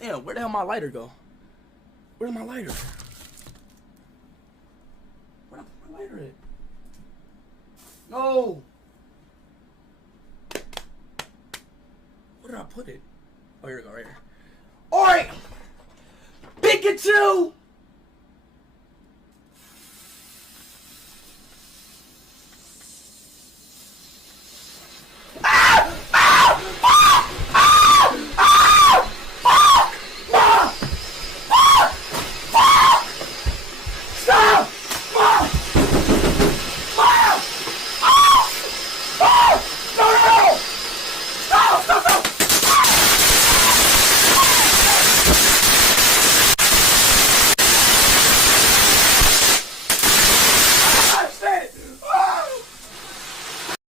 Damn, where the hell my lighter go? Where's my lighter? Where the fuck my lighter at? No! Where did I put it? Oh, here we go, right here. Alright! Pikachu!